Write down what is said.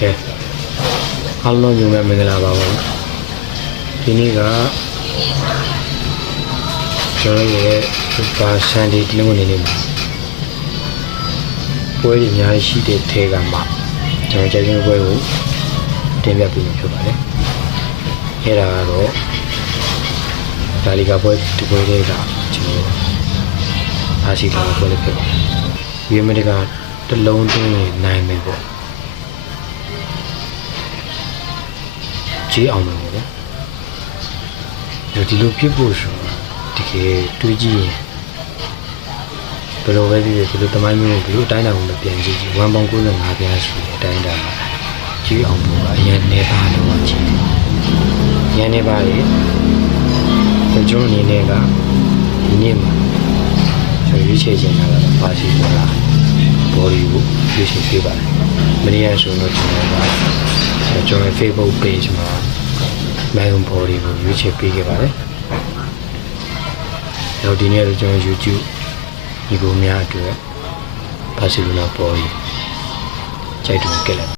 ကဲအားလုံးယူမဲ့မင်္ဂလာပါပါဒီနေ့ကကျွန်တော်ရဲ့ဘာဆန်ဒီတလုံးနေနေမှာပွဲတွေအများကြီးရှိတဲ့ထဲကမှကျွန်တော်ကြိုက်တဲ့ပွဲကိုတင်ပြပေးမှာဖြစ်ပါတယ်အဲ့ဒါကတော့ဒါလီကပွဲဒီပွဲတွေကကျွန်တော်အားရှိတဲ့ပွဲလေးဖြစ်ပါတယ်ဒီအမေရိကတလုံးသွင်းနိုင်မယ်ပေါ့ကြီးအောင်မယ်ပေါ့ဒီလိုဖြစ်ဖို့ဆိုတကယ်တွေးကြည့်ရင်ဘယ်လိုပဲဖြစ်ဖြစ်ဒီလိုတမိုင်းမျိုးဘယ်လိုအတိုင်းအတာကိုပြန်ကြည့်1.95ပြားဆိုတဲ့အတိုင်းအတာကြီးအောင်ဖို့ကအရင်နေပါတော့ကြည့်ရန်နေပါလေကျွန်တော်အနေနဲ့ကဒီနေ့မှာကျွန်တော်ရွေးချယ်ချင်တာကတော့ပါစီပေါ်လာဘော်ဒီကိုရွေးချယ်ပေးပါတယ်မနေ့ကဆိုတော့ကျွန်တော်ရဲ့ Facebook page မှာမိုင်းဘော်ဒီကိုရွေးချယ်ပေးခဲ့ပါတယ်နောက်ဒီနေ့တော့ကျွန်တော် YouTube ဒီကိုများအတွက်ဘာစီလိုနာဘော်ဒီကြိုက်တယ်ကြက်လိုက်